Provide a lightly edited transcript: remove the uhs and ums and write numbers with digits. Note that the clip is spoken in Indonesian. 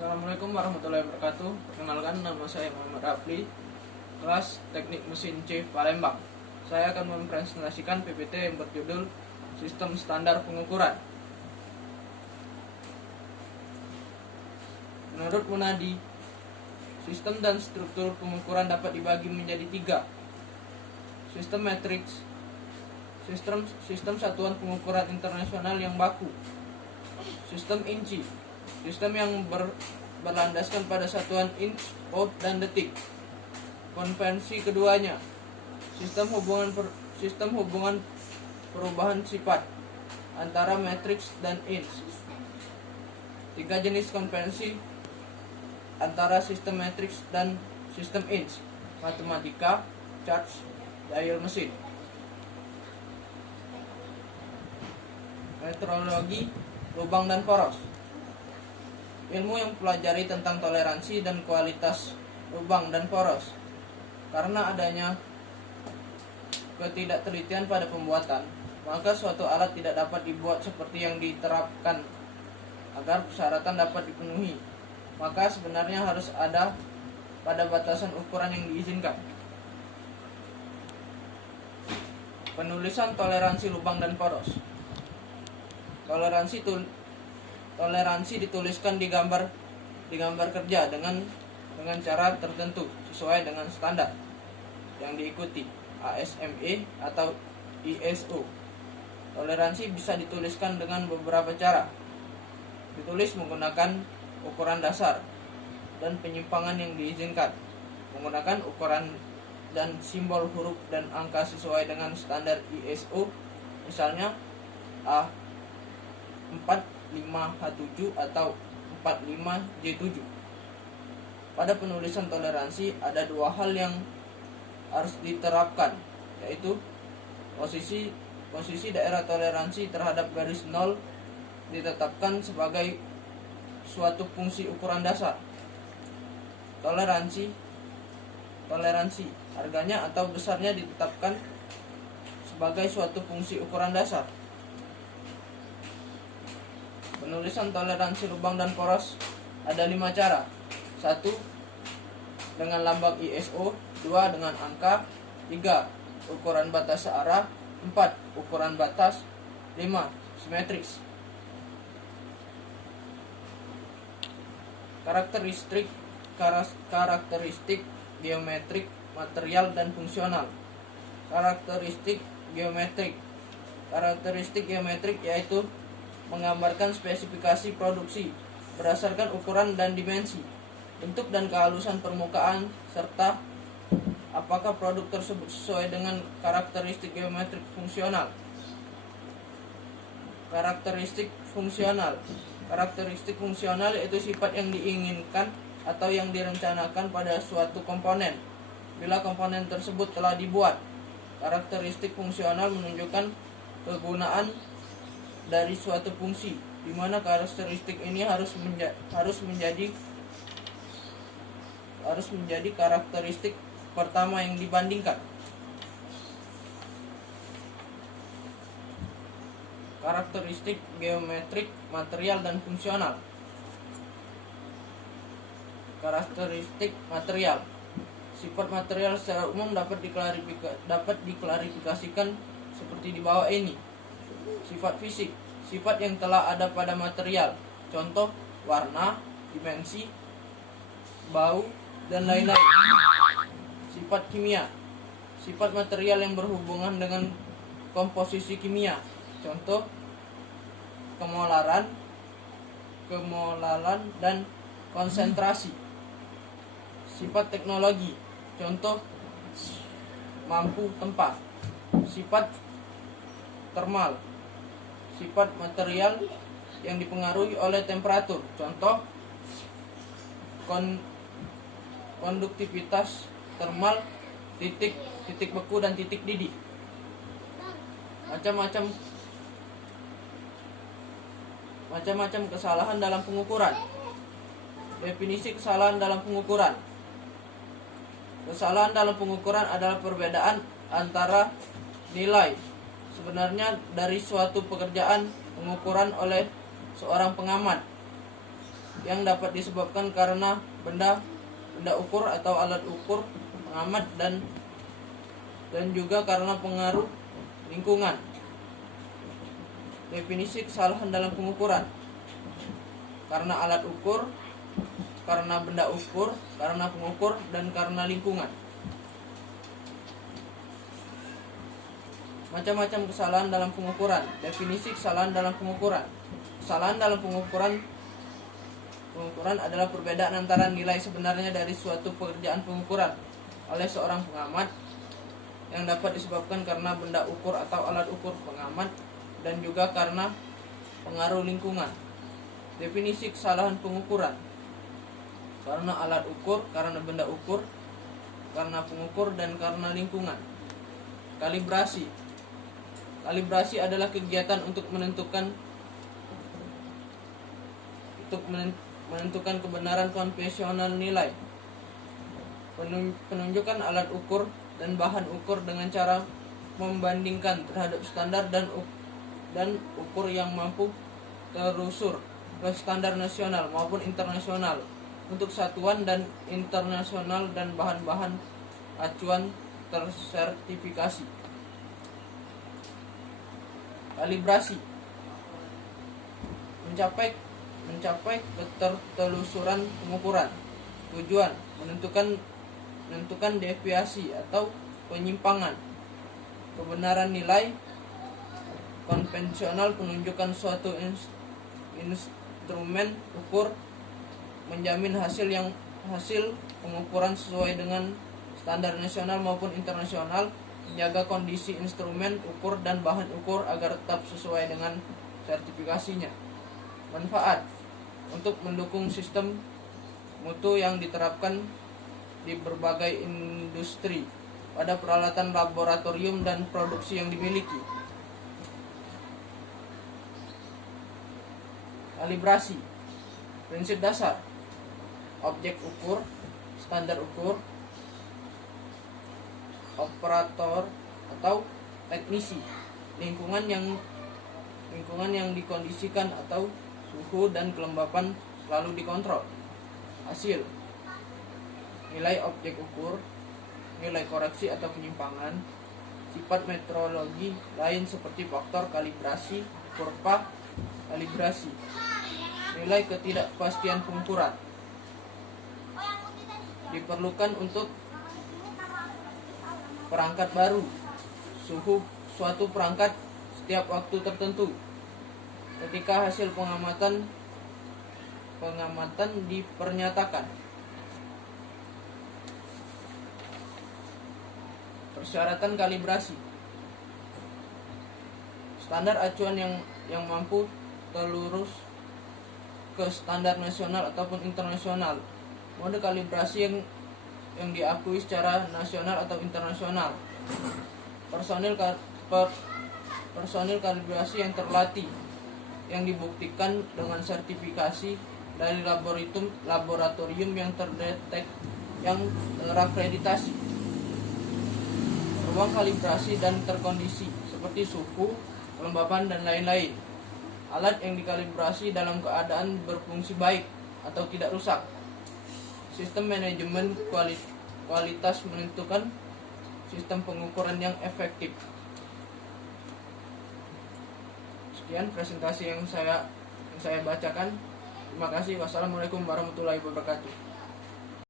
Assalamualaikum warahmatullahi wabarakatuh. Perkenalkan, nama saya Muhammad Rafli, kelas Teknik Mesin C Palembang. Saya akan mempresentasikan PPT yang berjudul Sistem Standar Pengukuran. Menurut Munadi, sistem dan struktur pengukuran dapat dibagi menjadi tiga: sistem matriks, sistem satuan pengukuran internasional yang baku, sistem inci, sistem yang berlandaskan pada satuan inch, oud, dan detik. Konvensi keduanya, sistem hubungan perubahan sifat antara matriks dan inch. Tiga jenis konvensi antara sistem matriks dan sistem inch: matematika, charge, dial mesin. Metrologi lubang dan poros, ilmu yang pelajari tentang toleransi dan kualitas lubang dan poros. Karena adanya ketidaktelitian pada pembuatan, maka suatu alat tidak dapat dibuat seperti yang diterapkan. Agar persyaratan dapat dipenuhi, maka sebenarnya harus ada pada batasan ukuran yang diizinkan. Penulisan toleransi lubang dan poros. Toleransi dituliskan di gambar kerja dengan cara tertentu sesuai dengan standar yang diikuti ASME atau ISO. Toleransi bisa dituliskan dengan beberapa cara. Ditulis menggunakan ukuran dasar dan penyimpangan yang diizinkan, menggunakan ukuran dan simbol huruf dan angka sesuai dengan standar ISO, misalnya A45H7 atau 45J7. Pada penulisan toleransi ada dua hal yang harus diterapkan, yaitu posisi daerah toleransi terhadap garis nol ditetapkan sebagai suatu fungsi ukuran dasar. Toleransi harganya atau besarnya ditetapkan sebagai suatu fungsi ukuran dasar. Penulisan toleransi lubang dan poros ada 5 cara. 1. Dengan lambang ISO. 2. Dengan angka. 3. Ukuran batas searah. 4. Ukuran batas. 5. Simetris. Karakteristik geometrik, material, dan fungsional. Karakteristik geometrik yaitu menggambarkan spesifikasi produksi berdasarkan ukuran dan dimensi, bentuk dan kehalusan permukaan, serta apakah produk tersebut sesuai dengan karakteristik geometrik fungsional. Karakteristik fungsional yaitu sifat yang diinginkan atau yang direncanakan pada suatu komponen bila komponen tersebut telah dibuat. Karakteristik fungsional menunjukkan kegunaan dari suatu fungsi, di mana karakteristik ini harus menjadi karakteristik pertama yang dibandingkan. Karakteristik geometrik, material, dan fungsional. Karakteristik material. Sifat material secara umum dapat diklarifikasikan seperti di bawah ini. Sifat fisik, sifat yang telah ada pada material, contoh warna, dimensi, bau, dan lain-lain. Sifat kimia, sifat material yang berhubungan dengan komposisi kimia, contoh kemolaran, dan konsentrasi. Sifat teknologi, contoh mampu tempat. Sifat termal, sifat material yang dipengaruhi oleh temperatur, contoh konduktivitas termal, titik beku, dan titik didih. Macam-macam kesalahan dalam pengukuran. Definisi kesalahan dalam pengukuran. Kesalahan dalam pengukuran adalah perbedaan antara nilai sebenarnya dari suatu pekerjaan pengukuran oleh seorang pengamat yang dapat disebabkan karena benda ukur atau alat ukur pengamat dan juga karena pengaruh lingkungan. Definisi kesalahan dalam pengukuran: karena alat ukur, karena benda ukur, karena pengukur, dan karena lingkungan. Macam-macam kesalahan dalam pengukuran. Definisi kesalahan dalam pengukuran: kesalahan dalam pengukuran adalah perbedaan antara nilai sebenarnya dari suatu pekerjaan pengukuran oleh seorang pengamat yang dapat disebabkan karena benda ukur atau alat ukur pengamat dan juga karena pengaruh lingkungan. Definisi kesalahan pengukuran: karena alat ukur, karena benda ukur, karena pengukur, dan karena lingkungan. Kalibrasi: kalibrasi adalah kegiatan untuk menentukan kebenaran konvensional nilai, penunjukan alat ukur dan bahan ukur dengan cara membandingkan terhadap standar dan ukur yang mampu terusur ke standar nasional maupun internasional untuk satuan dan internasional dan bahan-bahan acuan tersertifikasi. Kalibrasi: mencapai ketertelusuran pengukuran. Tujuan: menentukan deviasi atau penyimpangan kebenaran nilai konvensional, penunjukan suatu instrumen ukur, menjamin hasil pengukuran sesuai dengan standar nasional maupun internasional, menjaga kondisi instrumen ukur dan bahan ukur agar tetap sesuai dengan sertifikasinya. Manfaat: untuk mendukung sistem mutu yang diterapkan di berbagai industri pada peralatan laboratorium dan produksi yang dimiliki. Kalibrasi: prinsip dasar, objek ukur, standar ukur, operator atau teknisi, lingkungan yang dikondisikan atau suhu dan kelembapan selalu dikontrol. Hasil: nilai objek ukur, nilai koreksi atau penyimpangan, sifat metrologi lain seperti faktor kalibrasi, kurva kalibrasi, nilai ketidakpastian pengukuran. Diperlukan untuk perangkat baru, suhu suatu perangkat setiap waktu tertentu ketika hasil pengamatan dipernyatakan. Persyaratan kalibrasi: standar acuan yang mampu terlurus ke standar nasional ataupun internasional, mode kalibrasi yang diakui secara nasional atau internasional, personil kalibrasi yang terlatih yang dibuktikan dengan sertifikasi dari laboratorium yang terakreditasi, ruang kalibrasi dan terkondisi seperti suhu, kelembapan, dan lain-lain. Alat yang dikalibrasi dalam keadaan berfungsi baik atau tidak rusak. Sistem manajemen kualitas menentukan sistem pengukuran yang efektif. Sekian presentasi yang saya bacakan. Terima kasih. Wassalamualaikum warahmatullahi wabarakatuh.